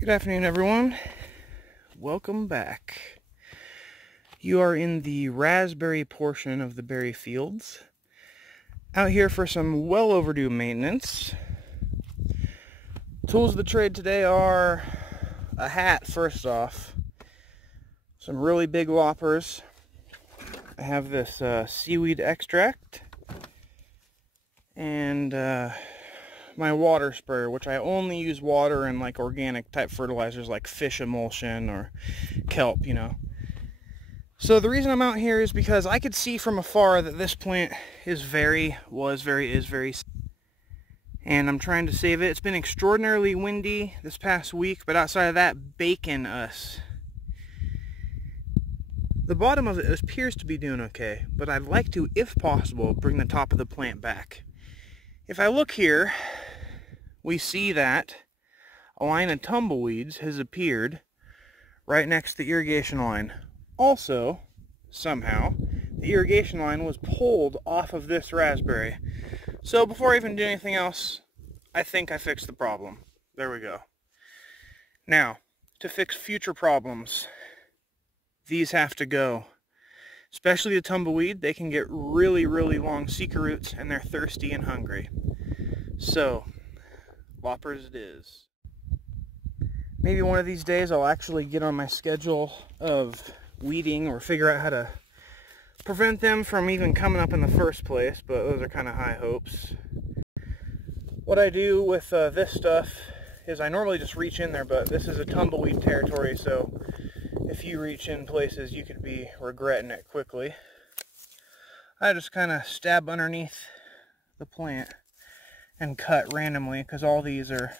Good afternoon, everyone. Welcome back. You are in the raspberry portion of the berry fields. Out here for some well overdue maintenance. Tools of the trade today are a hat, first off, some really big loppers. I have this seaweed extract, and my water sprayer, which I only use water and like organic type fertilizers like fish emulsion or kelp, So the reason I'm out here is because I could see from afar that this plant is very, and I'm trying to save it. It's been extraordinarily windy this past week, but outside of that, baking us. The bottom of it appears to be doing okay, but I'd like to, if possible, bring the top of the plant back. If I look here, we see that a line of tumbleweeds has appeared right next to the irrigation line. Also, somehow, the irrigation line was pulled off of this raspberry. So before I even do anything else, I think I fixed the problem. There we go. Now, to fix future problems, these have to go. Especially the tumbleweed, they can get really, really long seeker roots and they're thirsty and hungry. So, loppers it is. Maybe one of these days I'll actually get on my schedule of weeding or figure out how to prevent them from even coming up in the first place, but those are kind of high hopes. What I do with this stuff is I normally just reach in there, but this is a tumbleweed territory, so if you reach in places you could be regretting it quickly. I just kind of stab underneath the plant and cut randomly, because all these are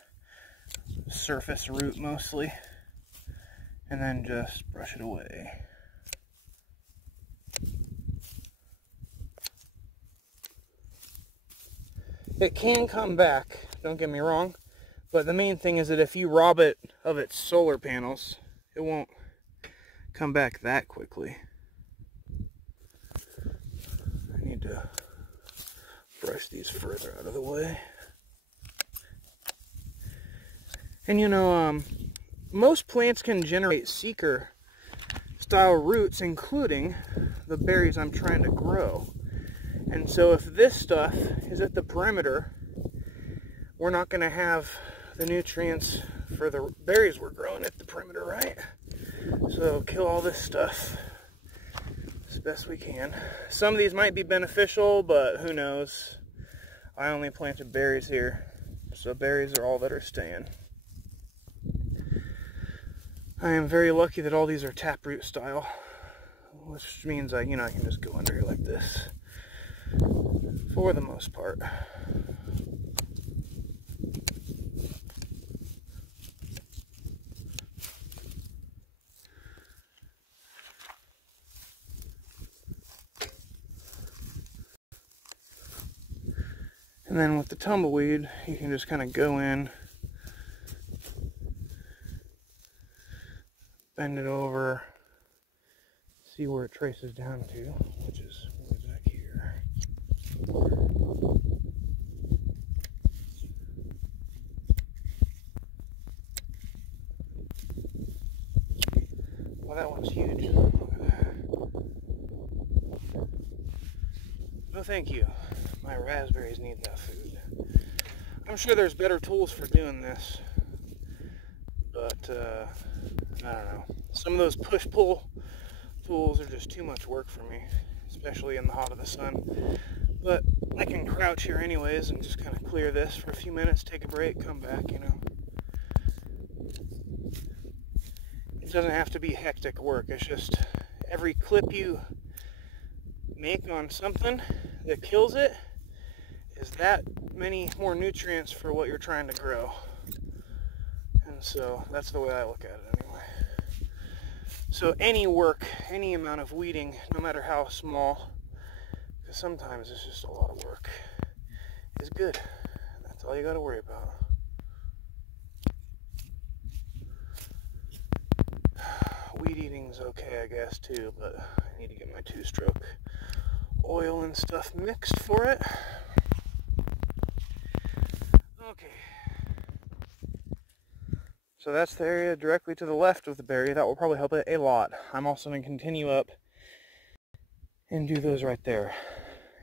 surface root mostly, and then just brush it away. It can come back, don't get me wrong, but the main thing is that if you rob it of its solar panels, it won't come back that quickly. I need to brush these further out of the way. And most plants can generate seeker style roots, including the berries I'm trying to grow. And so if this stuff is at the perimeter, we're not going to have the nutrients for the berries we're growing at the perimeter, right? So kill all this stuff as best we can. Some of these might be beneficial, but who knows? I only planted berries here, so berries are all that are staying. I am very lucky that all these are taproot style, which means I can just go under here like this for the most part. And then with the tumbleweed, you can just kind of go in, bend it over, see where it traces down to, which is back here. Well, that one's huge. Look at that. No, thank you. My raspberries need that food. I'm sure there's better tools for doing this, but I don't know. Some of those push-pull tools are just too much work for me, especially in the hot of the sun. But I can crouch here anyways and just kind of clear this for a few minutes, take a break, come back, It doesn't have to be hectic work. It's just every clip you make on something that kills it is that many more nutrients for what you're trying to grow. And so that's the way I look at it anyway. So any work, any amount of weeding, no matter how small, because sometimes it's just a lot of work, is good. That's all you got to worry about. Weed eating's okay, I guess, too, but I need to get my 2-stroke oil and stuff mixed for it. Okay. So that's the area directly to the left of the berry. That will probably help it a lot. I'm also going to continue up and do those right there.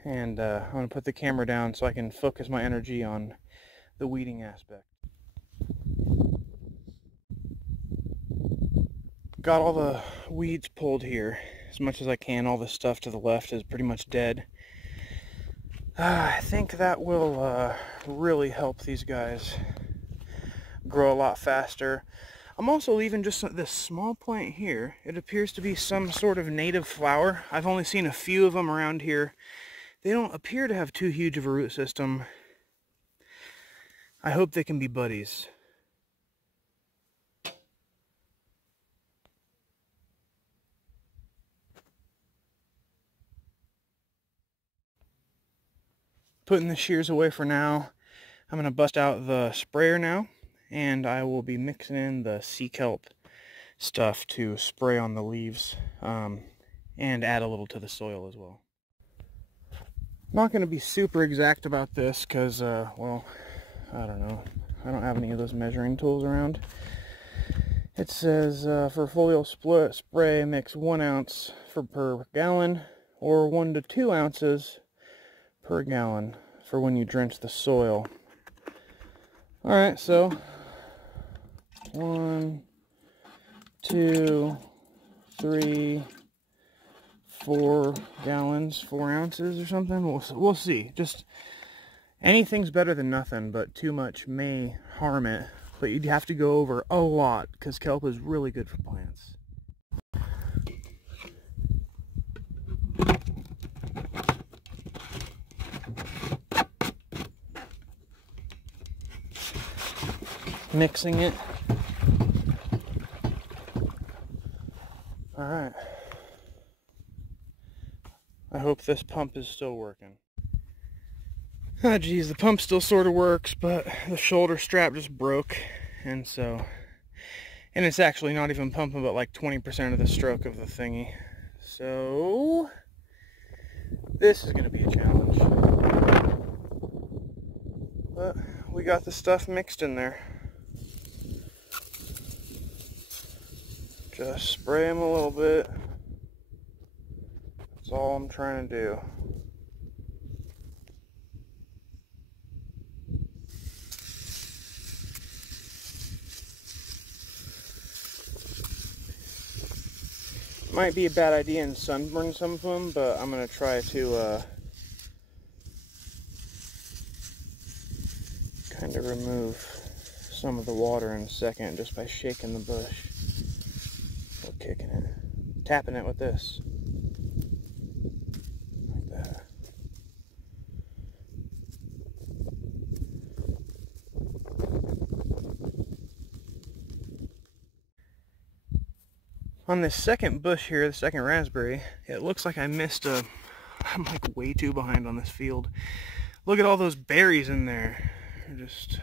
And I'm going to put the camera down so I can focus my energy on the weeding aspect. Got all the weeds pulled here as much as I can. All the stuff to the left is pretty much dead. I think that will really help these guys grow a lot faster. I'm also leaving just this small plant here. It appears to be some sort of native flower. I've only seen a few of them around here. They don't appear to have too huge of a root system. I hope they can be buddies. Putting the shears away for now. I'm going to bust out the sprayer now, and I will be mixing in the sea kelp stuff to spray on the leaves and add a little to the soil as well. I'm not going to be super exact about this because, well, I don't know. I don't have any of those measuring tools around. It says for foliar spray, mix 1 ounce per gallon or 1 to 2 ounces per gallon for when you drench the soil. Alright, so 1, 2, 3, 4 gallons, 4 ounces or something. We'll see. Just anything's better than nothing, but too much may harm it. But you'd have to go over a lot because kelp is really good for plants. Mixing it. Alright. I hope this pump is still working. Ah, geez, the pump still sort of works, but the shoulder strap just broke, and it's actually not even pumping but like 20% of the stroke of the thingy. So this is going to be a challenge. But we got the stuff mixed in there. Just spray them a little bit. That's all I'm trying to do. Might be a bad idea and sunburn some of them, but I'm going to try to kind of remove some of the water in a second just by shaking the bush. Or kicking it. Tapping it with this. Like that. On this second bush here, the second raspberry, it looks like I missed I'm like way too behind on this field. Look at all those berries in there. They're just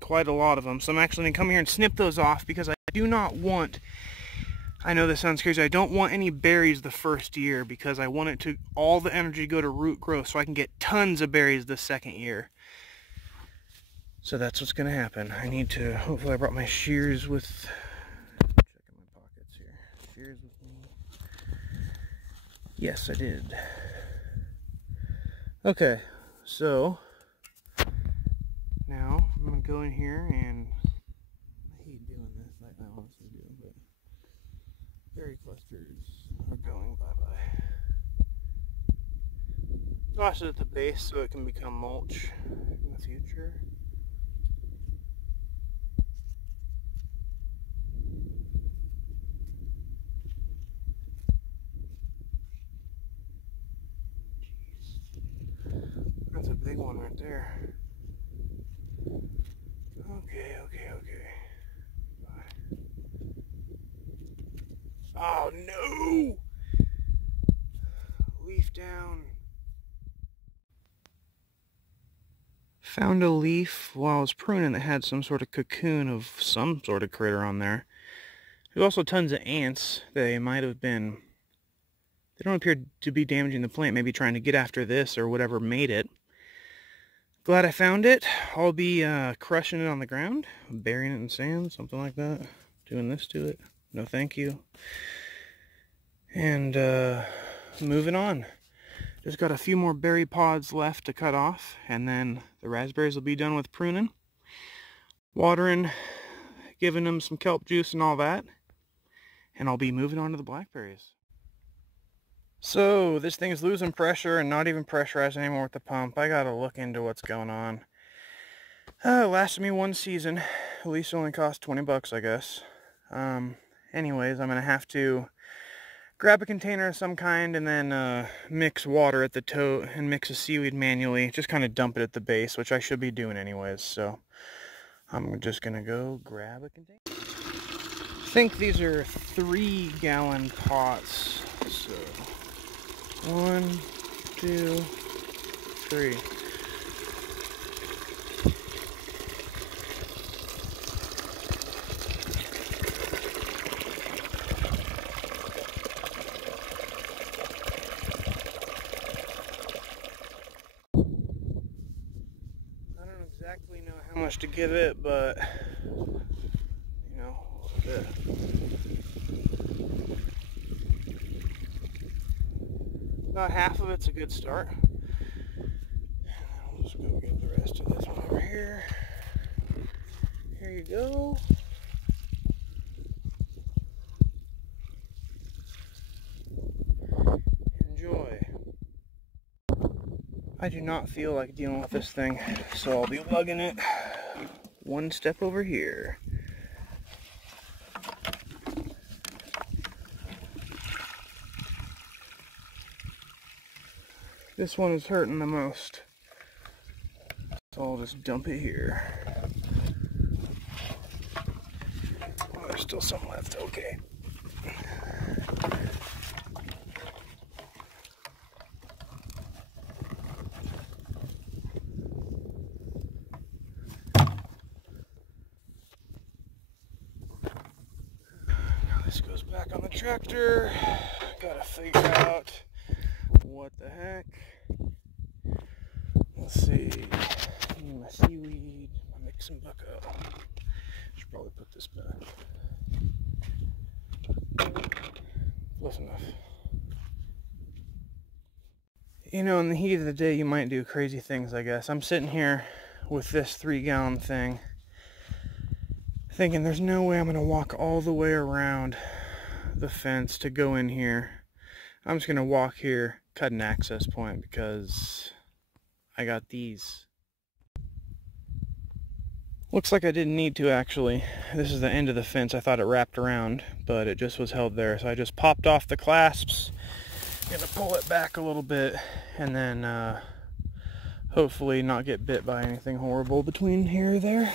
quite a lot of them. So I'm actually going to come here and snip those off because I do not want, I know this sounds crazy, I don't want any berries the first year because I want it to, all the energy to go to root growth so I can get tons of berries the second year. So that's what's going to happen. I need to, hopefully I brought my shears with, checking my pockets here, shears with me. Yes, I did. Okay, so now I'm going to go in here and, I hate doing this, I honestly do, but berry clusters are going bye-bye. Toss it at the base so it can become mulch in the future. Jeez. That's a big one right there. Okay. Bye. Oh no! Leaf down. Found a leaf while I was pruning that had some sort of cocoon of some sort of critter on there. There's also tons of ants. They might have been, they don't appear to be damaging the plant, maybe trying to get after this or whatever made it. Glad I found it. I'll be crushing it on the ground, burying it in sand, something like that. Doing this to it. No thank you. And moving on. Just got a few more berry pods left to cut off, and then the raspberries will be done with pruning, watering, giving them some kelp juice and all that, and I'll be moving on to the blackberries. So this thing is losing pressure and not even pressurized anymore with the pump. I gotta look into what's going on. It lasted me one season. At least it only cost 20 bucks, I guess. Anyways, I'm gonna have to grab a container of some kind and then mix water at the tote and mix the seaweed manually. Just kind of dump it at the base, which I should be doing anyways. So I'm just gonna go grab a container. I think these are 3-gallon pots. So 1, 2, 3. I don't exactly know how much to give it, but you know, a bit. About half of it's a good start. And then I'll just go get the rest of this one over here. Here you go. Enjoy. I do not feel like dealing with this thing, so I'll be lugging it one step over here. This one is hurting the most, so I'll just dump it here. Oh, there's still some left, okay. Now this goes back on the tractor. Gotta figure out what the heck. Let's see. My seaweed, my mixing bucket. Should probably put this back. Close enough. You know, in the heat of the day, you might do crazy things, I guess. I'm sitting here with this 3-gallon thing, thinking there's no way I'm going to walk all the way around the fence to go in here. I'm just going to walk here, cut an access point, because I got these. Looks like I didn't need to, actually. This is the end of the fence. I thought it wrapped around, but it just was held there. So I just popped off the clasps. Gonna pull it back a little bit, and then hopefully not get bit by anything horrible between here or there.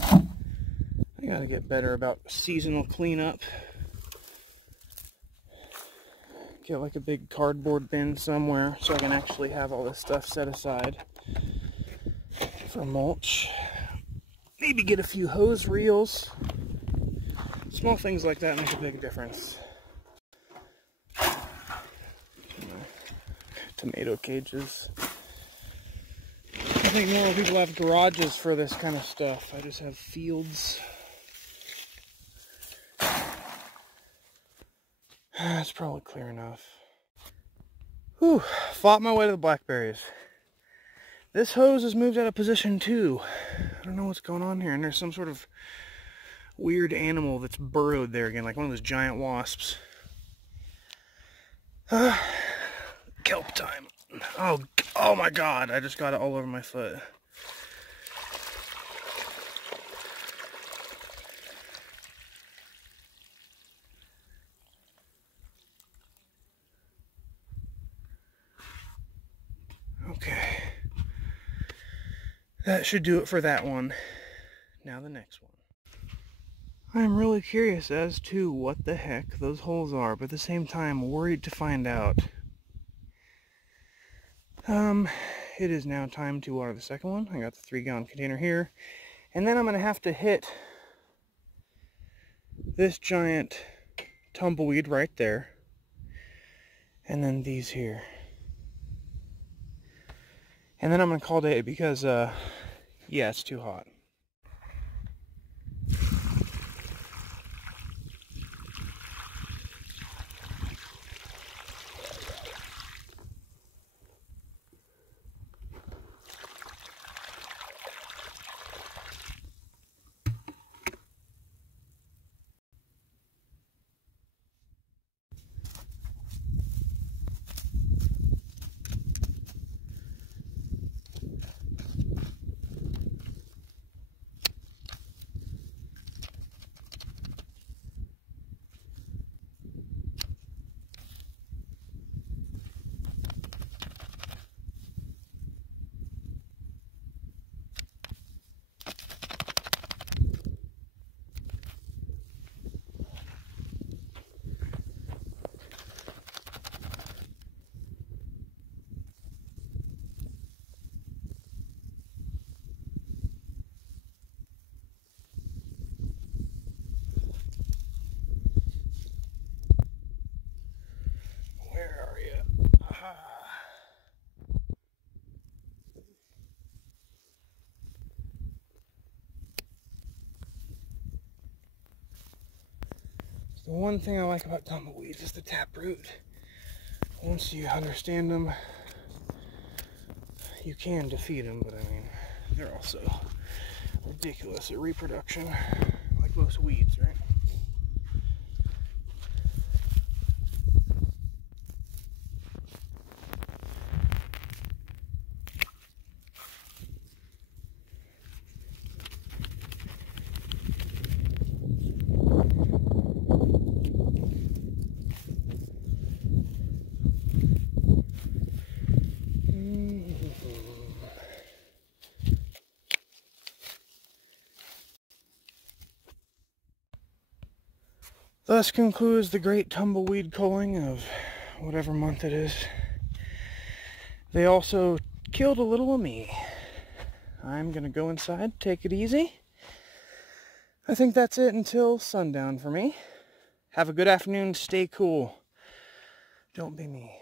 I gotta get better about seasonal cleanup. Get like a big cardboard bin somewhere so I can actually have all this stuff set aside for mulch. Maybe get a few hose reels. Small things like that make a big difference. Tomato cages. I think more people have garages for this kind of stuff. I just have fields. That's probably clear enough. Whew, fought my way to the blackberries. This hose has moved out of position too. I don't know what's going on here, and there's some sort of weird animal that's burrowed there again, like one of those giant wasps. Kelp time. Oh my god, I just got it all over my foot. Okay. That should do it for that one. Now the next one. I'm really curious as to what the heck those holes are, but at the same time worried to find out. It is now time to water the second one. I got the 3-gallon container here. And then I'm going to have to hit this giant tumbleweed right there. And then these here. And then I'm going to call it because, yeah, it's too hot. The one thing I like about tumbleweeds is the taproot. Once you understand them, you can defeat them, but I mean, they're also ridiculous at reproduction, like most weeds, right? Thus concludes the great tumbleweed culling of whatever month it is. They also killed a little of me. I'm gonna go inside, take it easy. I think that's it until sundown for me. Have a good afternoon, stay cool. Don't be me.